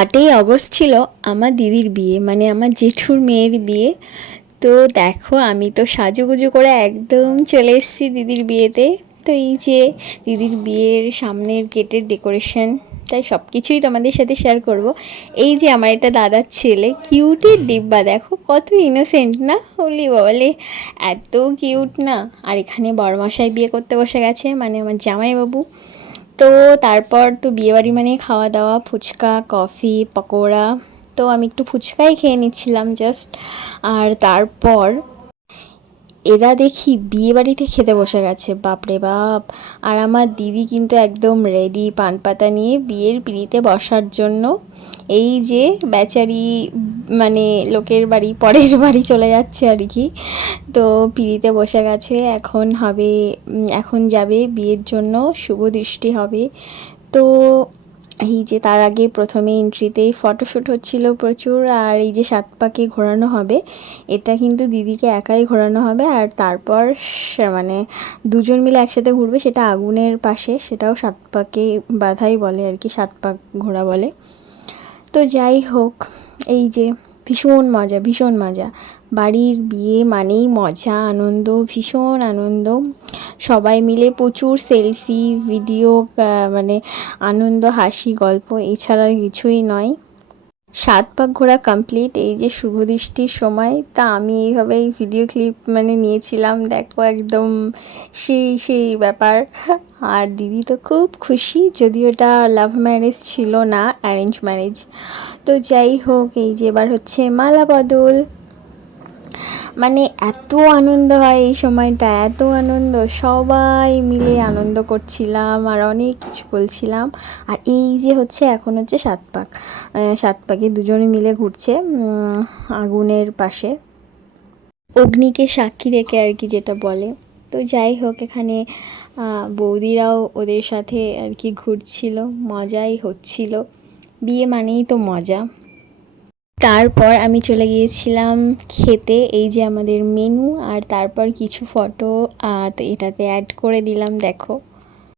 8ই August ছিল আমার দিদির বিয়ে, মানে আমার জেঠুর মেয়ের বিয়ে। তো দেখো আমি তো সাজুগুজু করে একদম চলে এসেছি দিদির বিয়েতে। তো এই যে দিদির বিয়ের সামনের গেটের ডেকোরেশন, তাই সব কিছুই তোমাদের সাথে শেয়ার করব। এই যে আমার এটা দাদার ছেলে, কিউটের ডিব্বা, দেখো কত ইনোসেন্ট না, বলি বলে এত কিউট না। আর এখানে বড়মশাই বিয়ে করতে বসে গেছে, মানে আমার জামাইবাবু। তো তারপর তো বিয়েবাড়ি মানে খাওয়া দাওয়া, ফুচকা, কফি, পকোড়া। তো আমি একটু ফুচকাই খেয়ে নিচ্ছিলাম জাস্ট। আর তারপর এরা দেখি বিয়ে বাড়িতে খেতে বসে গেছে, বাপরে বাপ। আর আমার দিদি কিন্তু একদম রেডি পান পাতা নিয়ে বিয়ের পিঁড়িতে বসার জন্য। এই যে বেচারি, মানে লোকের বাড়ি পরের বাড়ি চলে যাচ্ছে আর কি। তো পিঁড়িতে বসে গেছে, এখন হবে, এখন যাবে বিয়ের জন্য, শুভ দৃষ্টি হবে। তো এই যে তার আগে প্রথমে এন্ট্রিতেই ফটোশ্যুট হচ্ছিল প্রচুর। আর এই যে 7 পাকে ঘোরানো হবে, এটা কিন্তু দিদিকে একাই ঘোরানো হবে। আর তারপর মানে দুজন মিলে একসাথে ঘুরবে, সেটা আগুনের পাশে, সেটাও 7 পাকে বাধাই বলে আর কি, 7 পাক ঘোরা বলে। তো যাই হোক, এই যে ভীষণ মজা, ভীষণ মজা। বাড়ির বিয়ে মানেই মজা, আনন্দ, ভীষণ আনন্দ। সবাই মিলে প্রচুর সেলফি ভিডিও, মানে আনন্দ, হাসি, গল্প, এছাড়া কিছুই নয়। 7 পাক ঘোরা কমপ্লিট। এই যে শুভ দৃষ্টির সময়, তা আমি এইভাবেই ভিডিও ক্লিপ মানে নিয়েছিলাম, দেখো একদম সেই সেই ব্যাপার। আর দিদি তো খুব খুশি, যদিও এটা লাভ ম্যারেজ ছিল না, অ্যারেঞ্জ ম্যারেজ। তো যাই হোক, এই যে এবার হচ্ছে মালা বদল। মানে এত আনন্দ হয় এই সময়টা, এত আনন্দ, সবাই মিলে আনন্দ করছিলাম আর অনেক কিছু বলছিলাম। আর এই যে হচ্ছে এখন হচ্ছে 7 পাক, 7 পাকে দুজনে মিলে ঘুরছে আগুনের পাশে, অগ্নিকে সাক্ষী রেখে আর কি, যেটা বলে। তো যাই হোক, এখানে বৌদিরাও ওদের সাথে আর কি ঘুরছিল, মজাই হচ্ছিল। বিয়ে মানেই তো মজা। তারপর আমি চলে গিয়েছিলাম খেতে, এই যে আমাদের মেনু। আর তারপর কিছু ফটো তো এটাতে অ্যাড করে দিলাম, দেখো।